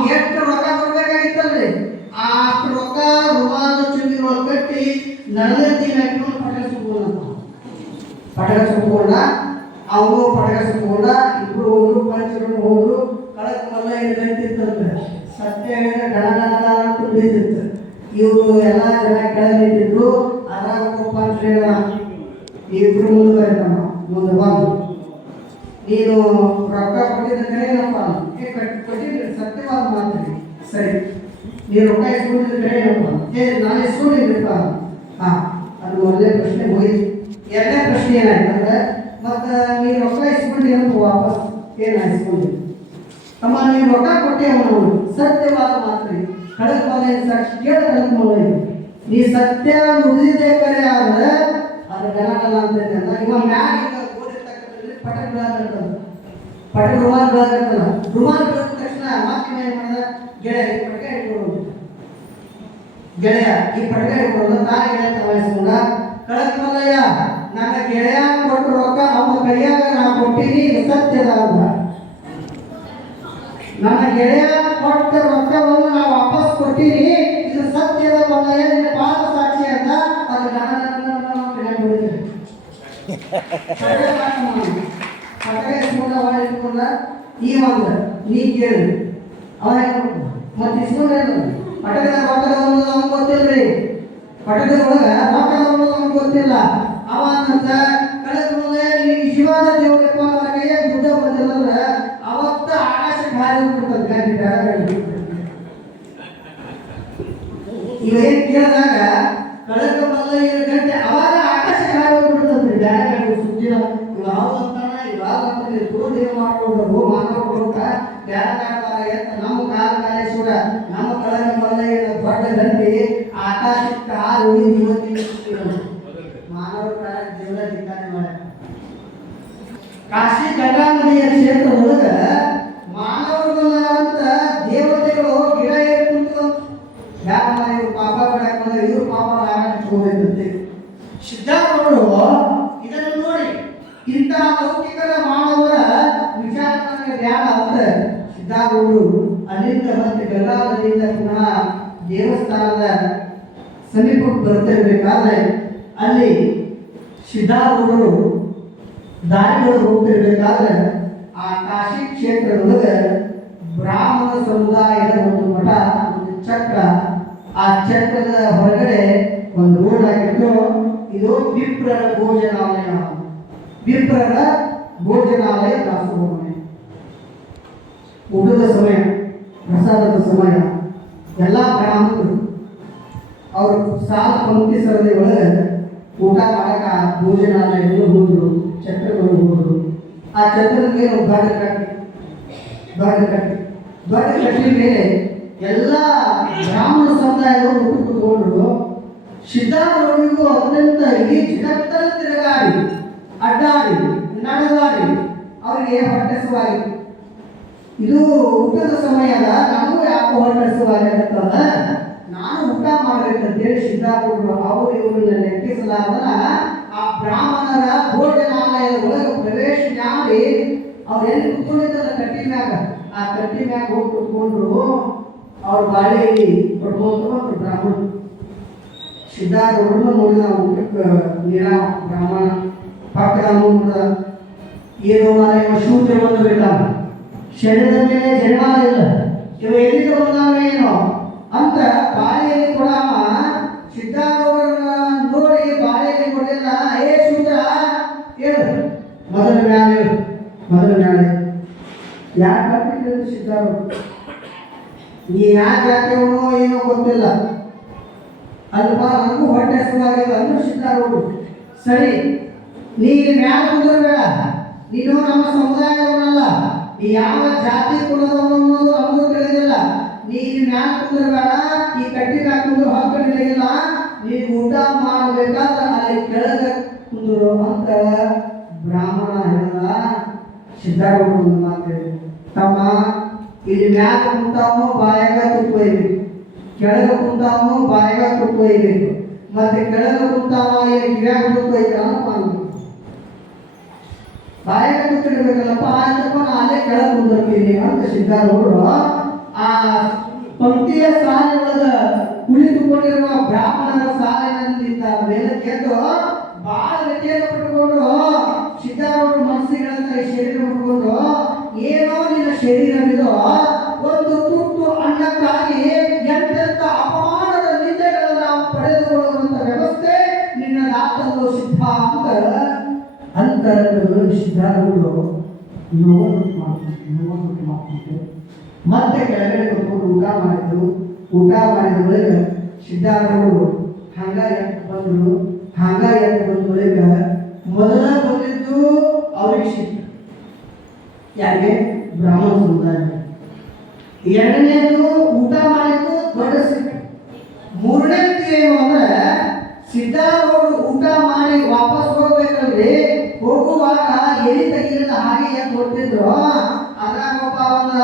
ಅವ್ನಿಗೆ ಎಷ್ಟು ರೊಕ್ಕ ಕೊಡ್ಬೇಕಾಗಿತ್ತಲ್ರಿ? ಆ ಅಷ್ಟು ರೊಕ್ಕ ರುಮಾಲು ಒಳಗೆ ಕಟ್ಟಿ ನರಳತಿ ಹಾಕಿಕೊಂಡು ಪಟಕ ಸುಟ್ಕೊಂಡ ಪಟಕ ಸುಟ್ಕೊಂಡ ಅವನು ಪಟಕ ಇಬ್ರು ಹೋದ್ರು ಪಂಚರು ಹೋದ್ರು ಕಳಕ್ ಮಲ್ಲ ಹಿಡ್ದಂತಿತ್ತಂತೆ ಸತ್ಯ ಹೇಳಿದ್ರೆ ಗಣ ಗಣ ಗಣ ಅಂತ ಕುಂದಿತ್ತು ಇವರು ಎಲ್ಲ ಜನ ಕೆಳಗೆ ನಿಂತಿದ್ರು ಅದ್ರಾಗ ಒಬ್ಬ ಪಂಚರು ಹೇಳ ಇಬ್ರು ಮುಂದೆ ಬರೀತಮ್ಮ ಮುಂದೆ ಬಂದು ನೀನು ರೊಕ್ಕ ಕೊಟ್ಟಿದ್ದ ಕಡೆನಪ್ಪ ಏ ಕಟ್ ಕೊಟ್ಟಿದ್ರಿ ಸತ್ಯವಾದ ಮಾತ್ರಿ ಸರಿ ನೀನು ರೊಕ್ಕ ಇಸ್ಕೊಂಡಿದ್ದ ಕಡೆನಪ್ಪ ಸೂರ್ಯ ಗ್ರಹ ಹಾಂ, ಅದು ಮೊದಲನೇ ಪ್ರಶ್ನೆ ಹೋಯ್ತು ಎರಡನೇ ಪ್ರಶ್ನೆ ಏನಾಯ್ತು ಮತ್ತೆ ನೀನು ರೊಕ್ಕ ಅಂತ ವಾಪಸ್ ಏನು ಅಮ್ಮ, ನೀನು ರೊಕ್ಕ ಕೊಟ್ಟೆ ಅವನು ಸತ್ಯವಾದ ಮಾತ್ರ ಕಡಕ್ ಸಾಕ್ಷಿ ಕೇಳ ಇದೆ. ನೀ ಸತ್ಯ ನುಡಿದಿದ್ದೆ ಕರೆ ಆದ್ರೆ, ಅದು ಗಣಗಲ್ಲ ಅಂತ ಇವಾಗ ಇವ ಮ್ಯಾಗ ಪಟಕ್ ಓದಿರ್ತಕ್ಕಂಥದ್ದು ಪಟಕ ರುಮಾಲ್ ಬೆಳಗಾಗ್ತಲ್ಲ ರುಮಾಲ್ ತಕ್ಷಣ ಮತ್ತೆ ಏನು ಮಾಡಿದ? ಗೆಳೆಯ ಪಟಕ ಇಟ್ಕೊಳ್ಳೋದು ಗೆಳೆಯ, ಈ ಪಟಕ ಇಟ್ಕೊಳ್ಳೋದು ತಾನೇ ಗೆಳೆಯ ತವಾಯಿಸ್ಕೊಂಡ ಕಳೆದ ಮಲ್ಲಯ್ಯ, ನನ್ನ ಗೆಳೆಯ ಕೊಟ್ಟು ರೊಕ್ಕ ಅವನ ಕೈಯಾಗ ನಾ ಕೊಟ್ಟಿನಿ, ಇದು ಸತ್ಯದ ಅಂತ ನನ್ನ ಗೆಳೆಯ ಕೊಟ್ಟ ರೊಕ್ಕವನ್ನು ನಾ ವಾಪಸ್ ಕೊಟ್ಟಿನಿ, ಇದು ಸತ್ಯದ ಮಲ್ಲಯ್ಯ, ನಿನ್ನ ಪಾದ ಸಾಕ್ಷಿ ಅಂತ, ಅದು ನಾನು ಈ ಒಂದು ನೀ ಕೇಳಿ. ಅವನ ಮತ್ತೆ ಇಸ್ಕೊಂಡ್ರೆ ಪಟಕದ ರೊಕ್ಕದ ಒಂದು ನಮ್ಗೆ ಗೊತ್ತಿಲ್ರಿ. ಪಟಕದ ಒಳಗ ನಮ್ಗೆ ಗೊತ್ತಿಲ್ಲ. ಅವ ಅಂತ ಕಳೆದ ಮುಂದೆ ಈ ಶಿವನ ದೇವರಪ್ಪ ಅವರ ಕೈಯಾಗ ಗುಡ್ಡ ಬಂದಿಲ್ಲ ಅವತ್ತ ಆಕಾಶ ಖಾಲಿ ಬಿಡ್ತದೆ ಗಾಡಿ ಇವೇನ್ ಕೇಳಿದಾಗ ಹೋಗ್ಬೇಕಂತೆ ಸಿದ್ಧಾರ್ಥಗಳು ಇದನ್ನು ನೋಡಿ, ಇಂತಹ ಲೌಕಿಕರ ಮಾನವರ ವಿಚಾರ ಧ್ಯಾನ ಅಂತ ಸಿದ್ಧಾರ್ಥರು ಅಲ್ಲಿಂದ ಮತ್ತೆ ಗಂಗಾವತಿಯಿಂದ ಪುನಃ ದೇವಸ್ಥಾನದ ಸಮೀಪಕ್ಕೆ ಬರ್ತಿರ್ಬೇಕಾದ್ರೆ ಅಲ್ಲಿ ಸಿದ್ಧಾರ್ಥಗಳು ದಾರಿಗಳು ಹೋಗ್ತಿರ್ಬೇಕಾದ್ರೆ ಆ ಕಾಶಿ ಕ್ಷೇತ್ರದೊಳಗೆ ಬ್ರಾಹ್ಮಣ ಸಮುದಾಯದ ಒಂದು ಮಠ, ಒಂದು ಚಕ್ರ. ಆ ಚಕ್ರದ ಹೊರಗಡೆ ಒಂದು ರೋಡ್ ಆಗಿತ್ತು. ಇದು ವಿಪ್ರರ ಭೋಜನಾಲಯ. ವಿಪ್ರರ ಭೋಜನಾಲಯ ದಾಸೋಹಮನೆ ಊಟದ ಸಮಯ, ಪ್ರಸಾದದ ಸಮಯ, ಎಲ್ಲ ಬ್ರಾಹ್ಮಣರು ಅವರು ಸಾಲ ಪಂಕ್ತಿ ಸರದಿ ಒಳಗೆ ಊಟ ಮಾಡಕ ಭೋಜನಾಲಯಗಳು ಹೋದ್ರು, ಚಕ್ರಗಳು ಹೋದ್ರು. ಆ ಚಕ್ರದ ಮೇಲೆ ದೊಡ್ಡ ಕಟ್ಟಿ. ದೊಡ್ಡ ಕಟ್ಟಿ. ದೊಡ್ಡ ಕಟ್ಟಿ ಮೇಲೆ ಎಲ್ಲ ಬ್ರಾಹ್ಮಣ ಸಮುದಾಯದವರು ಊಟ ಕೂತ್ಕೊಂಡ್ರು ಸಿದ್ಧಾರ್ಥರಿಗೂ ಅತ್ಯಂತ ಇಡೀ ಜಗತ್ತಲ್ಲಿ ತಿರುಗಾಡಿ, ಅಡ್ಡಾಡಿ, ನಡೆದಾಡಿ, ಅವರಿಗೆ ಹೊಟ್ಟೆ ಸುವಾಗಿ ಇದು ಊಟದ ಸಮಯದ ನಾವು ಯಾಕೋ ಹೊಟ್ಟೆ ಸುವಾಗಿರುತ್ತಲ್ಲ ನಾನು ಊಟ ಮಾಡಬೇಕಂತೇಳಿ ಸಿದ್ಧಾರ್ಥರು ಅವರು ಇವರನ್ನ ಲೆಕ್ಕಿಸಲಾರ್ದನ ಆ ಬ್ರಾಹ್ಮಣರ ಭೋಜನಾಲಯದ ಒಳಗೆ ಪ್ರವೇಶ ಮಾಡಿ ಅವ್ರು ಎಲ್ಲಿ ಕುತ್ಕೊಂಡಿದ್ದಲ್ಲ ಕಟ್ಟಿ ಮ್ಯಾಗ, ಆ ಕಟ್ಟಿ ಮ್ಯಾಗ ಹೋಗಿ ಕುತ್ಕೊಂಡ್ರು ಅವ್ರ ಬಾಳೆಯಲ್ಲಿ ಕೊಟ್ಕೊಂಡ್ರು ಮತ್ತು ಬ್ರಾಹ್ಮಣ. ಸಿದ್ಧಾರ್ಥರನ್ನು ನೋಡಿದ ಊಟಕ್ಕೆ ಬ್ರಾಹ್ಮಣ ಪಕ್ಕದ ನೋಡಿದ ಏನು ಮಾರ ಶೂದ್ರ ಒಂದು ಬಿಟ್ಟಾನ ಶರೀರದ ಮೇಲೆ ಜನ್ಮ ಇಲ್ಲ. ಇವ ಎಲ್ಲಿಗೆ ಬಂದವನೇನೋ ಅಂತ ಬಾಳೆಯಲ್ಲಿ ಕೊಡವ ಸಿದ್ಧಾರೂಢರನ್ನ ನೋಡಿ ಬಾಳೆಯಲ್ಲಿ ಕೊಟ್ಟಿಲ್ಲ. ಏ ಶೂದ್ರ, ಹೇಳು. ಮೊದಲ ಮ್ಯಾಲೆ ಮೊದಲ ಮ್ಯಾಲೆ. ಯಾಕೆ ಸಿದ್ಧಾರೂಢ ನೀ ಯಾಕೆ ಹಾಕ್ಯವನೋ ಏನೋ ಗೊತ್ತಿಲ್ಲ. ಅಲ್ಪ ನನಗೂ ಹೊಟ್ಟೆ ಹಸುವಾಗಿದೆ ಅಂದ್ರೆ ಸಿದ್ಧಾರೂಢ ಸರಿ, ನೀ ಮ್ಯಾಲ ಕುಂದ್ರಬೇಡ. ನೀನು ನಮ್ಮ ಸಮುದಾಯದವನಲ್ಲ. ಈ ಯಾವ ಜಾತಿ ಕುಲದವನು ಅನ್ನೋದು ನಮಗೂ ತಿಳಿದಿಲ್ಲ. ನೀನು ಮ್ಯಾಲ ಕುಂದ್ರಬೇಡ. ಈ ಕಟ್ಟಿ ಹಾಕೊಂಡು ಹಕ್ಕು ನೀ ನೀನು ಊಟ ಮಾಡಬೇಕಾದ್ರೆ ಅಲ್ಲಿ ಕೆಳಗೆ ಕುಂದರು ಅಂತ ಬ್ರಾಹ್ಮಣ ಹೇಳ ಸಿದ್ಧಾರೂಢ ಒಂದು ಮಾತು. ತಮ್ಮ, ಇಲ್ಲಿ ಮ್ಯಾಲ ಕುಂತಾವನು ಬಾಯಾಗ ತುಪ್ಪ ಒಯ್ಬೇಕು ಕೆಳಗೆ ಕುಂತಾವನು ಬಾಯಾಗ ಒಯ್ಬೇಕು ಮತ್ತೆ ಕೆಳಗೆ ಕುಂತಾವ ಕಿವ್ಯಾಗ ತುಪ್ಪ ಒಯ್ತಾನ ಮಾಡ್ಬೇಕು ಬಾಯಾಗ ತುಪ್ಪ ಇಡ್ಬೇಕಲ್ಲಪ್ಪ ಆಯ್ತಪ್ಪ ನಾ ಅಲ್ಲೇ ಕೆಳಗೆ ಕುಂದಿರ್ತೀನಿ ಅಂತ ಸಿದ್ಧಾರೂಢರು ಆ ಪಂಕ್ತಿಯ ಸಾಲಿನೊಳಗ ಕುಳಿತುಕೊಂಡಿರುವ ಬ್ರಾಹ್ಮಣರ ಸಾಲಿನಲ್ಲಿದ್ದ ಮೇಲಕ್ಕೆ ಎದ್ದು ಬಹಳ ಗಟ್ಟಿಯನ್ನು ಪಟ್ಟುಕೊಂಡ್ರು. ಸಿದ್ಧಾರೂಢರು ಮನಸ್ಸಿಗೆ ಹೇಳ್ತಾರೆ ಶರೀರ ಮುಟ್ಕೊಂಡು ಏನೋ ನಿನ್ನ ಶರೀರವಿದೋ ನೋವು ಮಾಡ್ತಿದ್ರು ನೋವು ಮಾಡ್ತಿದ್ರು ಮತ್ತೆ ಕೆಳಗಡೆ ಕುತ್ಕೊಂಡು ಊಟ ಮಾಡಿದ್ರು ಊಟ ಮಾಡಿದ ಬಳಿಕ ಸಿದ್ಧಾರೂಢರು ಹಂಗ ಎದ್ದು ಬಂದ್ರು ಹಂಗ ಎದ್ದು ಮೊದಲ ಬಂದಿದ್ದು ಅವ್ರಿಗೆ ಸಿಕ್ಕ ಯಾಕೆ ಬ್ರಾಹ್ಮಣ ಸಮುದಾಯ ಎರಡನೇದು ಊಟ ಮಾಡಿದ್ದು ದೊಡ್ಡ ಸಿಟ್ಟು. ಮೂರನೇದು ಏನು ಅಂದ್ರೆ ಸಿದ್ಧಾರೂಢರು ಊಟ ಮಾಡಿ ವಾಪಸ್ ಹೋಗ್ಬೇಕಲ್ರಿ ಹೋಗುವಾಗ ಎಲ್ಲಿ ತೆಗಿಲಿಲ್ಲ ಹಾಗೆ ಹೊರ್ತಿದ್ರು ಅದ್ರಾಗ ಒಬ್ಬ ಅವನ,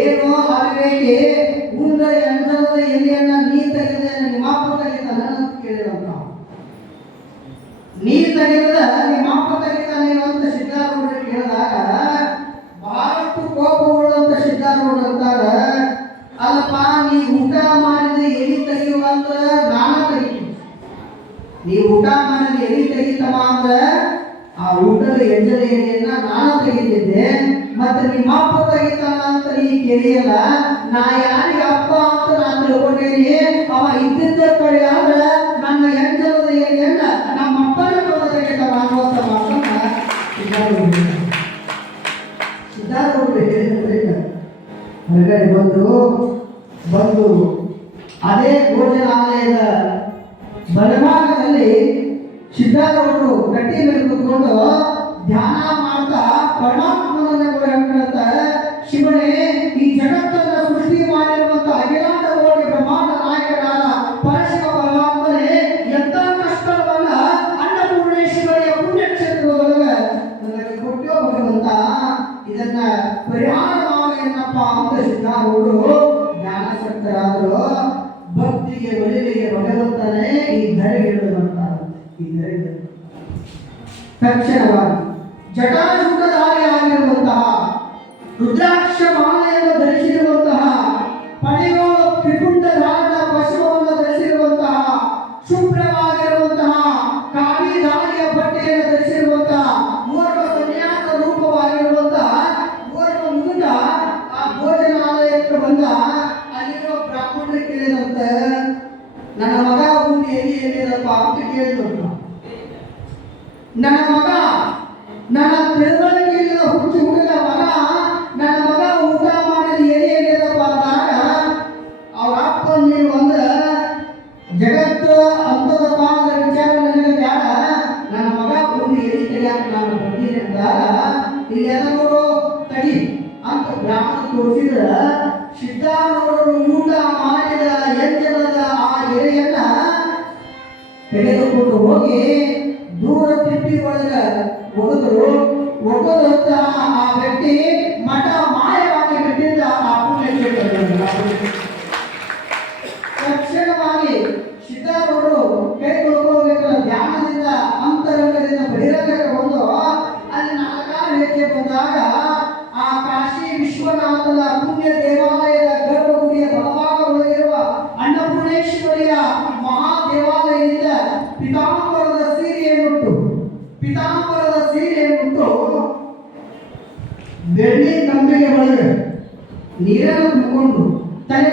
ಏನು ಅವಿವೇಕಿ ಉಂಡ ಎಣ್ಣದ ಎಲೆಯನ್ನ ನೀ ತೆಗೆದ ನಿಮ್ಮ ಅಪ್ಪ ತೆಗಿತಾನ ಅಂತ ಕೇಳಿದಂತ ನೀ ತೆಗೆದ ನಿಮ್ಮ ಅಪ್ಪ ತೆಗಿತಾನೆ ಅಂತ ಸಿದ್ಧಾರೂಢರು ಕೇಳಿದಾಗ, ಬಹಳಷ್ಟು ಕೋಪಗೊಳ್ಳುವಂತ ಸಿದ್ಧಾರೂಢರು ಅಂತಾರ ಅಲ್ಲಪ್ಪ, ನೀ ಊಟ ಮಾಡಿದ ಎಲಿ ತೆಗೆಯುವಂತ ನಾನ ತೆಗಿತೀನಿ. ನೀ ಊಟ ಮಾಡಿದ ಎಲಿ ತೆಗಿತಮ್ಮ ಅಂದ್ರೆ ಊಟದ ಎಂಜಲ ಎಲೆಯನ್ನ ನಾನು ತೆಗಿತಿದ್ದೆ ಮತ್ತೆ ನಿಮ್ಮ ಅಪ್ಪ ತೆಗಿತಾನ ಅಂತ ನೀ ಕೇಳಿಯಲ್ಲ ನಾ ಯಾರಿಗೆ ಅಪ್ಪ ಅಂತ ನಾನು ತಿಳ್ಕೊಂಡೇನಿ ಅವ ಇದ್ದಿದ್ದ ಕಡೆ ಆದ್ರ ನನ್ನ ಎಂಜಲದ ಎಲೆಯನ್ನ ನಮ್ಮ ಅಪ್ಪನ ಬಂದ ತೆಗಿತಾನ ಅನ್ನುವಂತ ಮಾತನ್ನ ಸಿದ್ಧಾರೂಢರು ಹೇಳ್ತಾರೆ. ಸಿದ್ಧಾರೂಢರು ಹೇಳಿದ ಬಳಿಕ ಹೊರಗಡೆ ಬಂದು ಬಂದು ಊಟ ಮಾಡಿದ ಎಂಜಲದ ಆ ಎಲೆಯನ್ನ ತೆಗೆದುಕೊಂಡು ಹೋಗಿ ಪಿತಾಂಬರದ ಸೀರೆಯನ್ನುಟ್ಟು ಬೆಳ್ಳಿ ಕಂಬಿಗೆ ಒಳಗೆ ನೀರನ್ನು ತುಂಬಿಕೊಂಡು ತಲೆ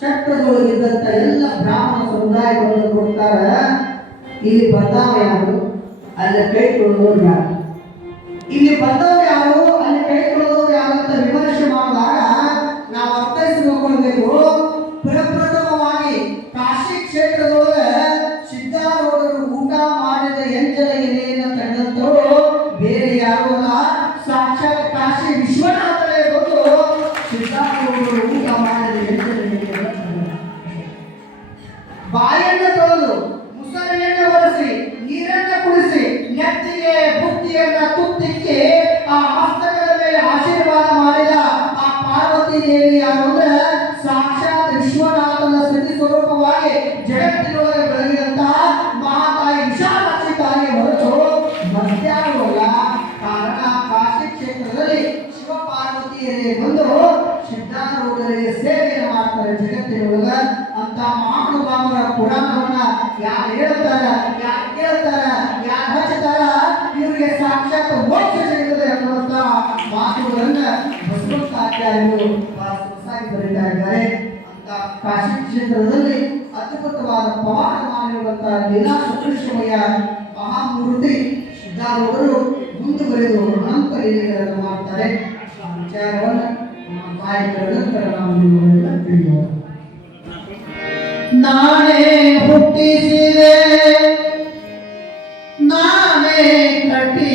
ಚಟ್ಟದೊಳಗಿದ್ದಂಥ ಎಲ್ಲ ಬ್ರಾಹ್ಮಣ ಸಮುದಾಯವನ್ನು ಕೊಡ್ತಾರ. ಇಲ್ಲಿ ಬಂದಾವ ಯಾರು? ಅಲ್ಲಿ ಕೈ ಯಾರು? ಇಲ್ಲಿ ಬಂದವರು ಯಾರು? ಅಲ್ಲಿ ಕೈ ಕೊಡೋರು ಯಾರು ಅಂತ ವಿಮರ್ಶೆ ಮಾಡಿದಾಗ ನಾವು ಅರ್ಥೈಸಿಕೊಳ್ಳಬೇಕು. ಪ್ರಪ್ರಥಮ ಮಹಾತ್ಮರು ಸೊಸೈಟಿ ಬರೀತಾ ಇದ್ದಾರೆ ಅಂತ ಕಾಶಿ ಕ್ಷೇತ್ರದಲ್ಲಿ ಅದ್ಭುತವಾದ ಪವಾಡ ಮಾಡಿರುವಂತಹ ಲೀಲಾ ಸದೃಶ್ಯಮಯ ಮಹಾಮೂರ್ತಿ ಸಿದ್ಧಾರೂಢರು ಮುಂದುವರೆದು ಅನಂತ ಲೀಲೆಗಳನ್ನು ಮಾಡ್ತಾರೆ. ಆ ವಿಚಾರವನ್ನು ತಾಯಿ ನಂತರ ನಾವು ನಿಮ್ಮನ್ನೆಲ್ಲ ನಾನೇ ಹುಟ್ಟಿಸಿದೆ. ನಾನೇ ಕಟ್ಟಿ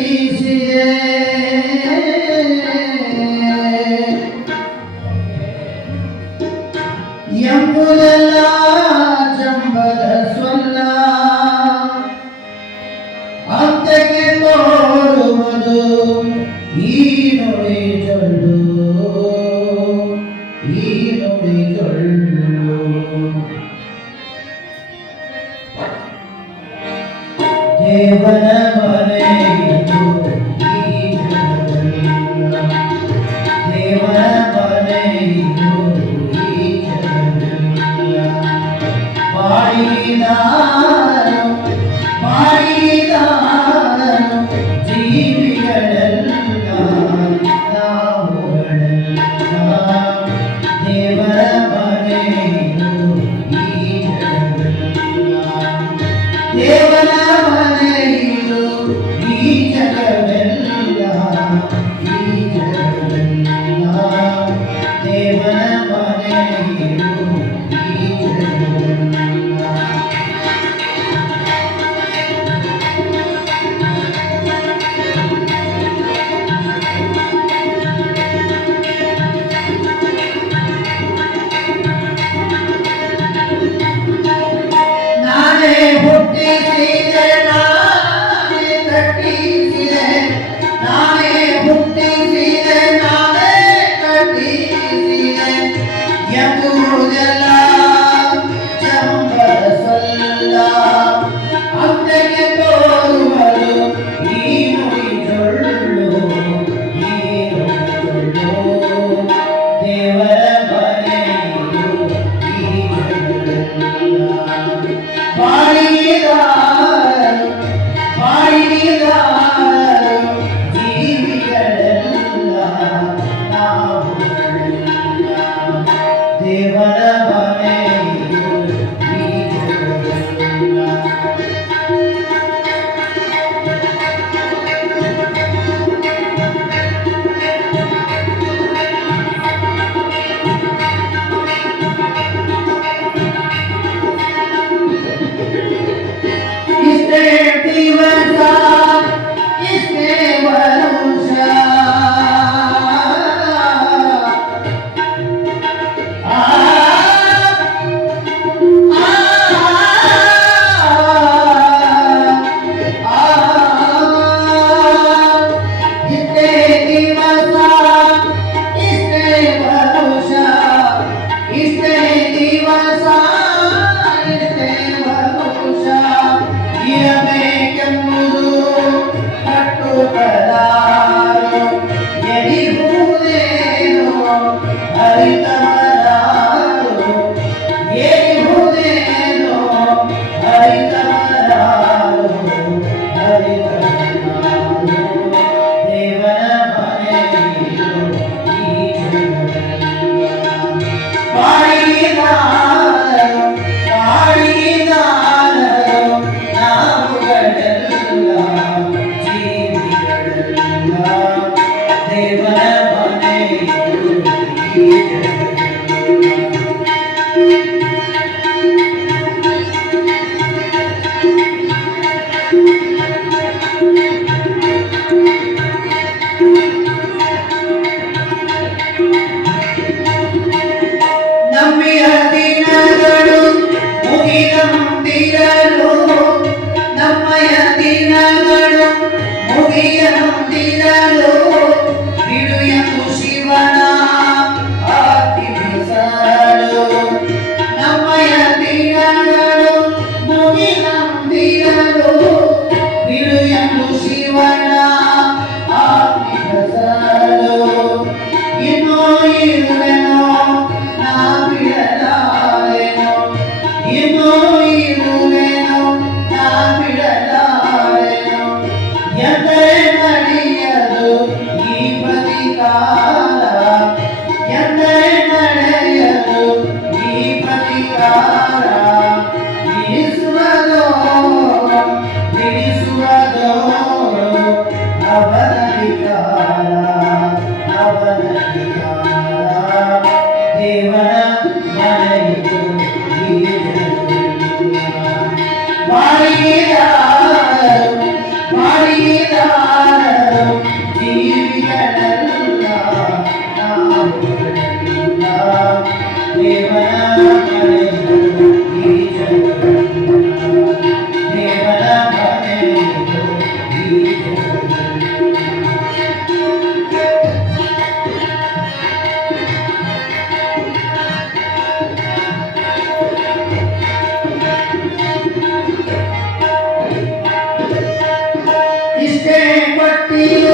வாழியதா vida. ಇಷ್ಟೇ ಪಟ್ಟಿರುವರು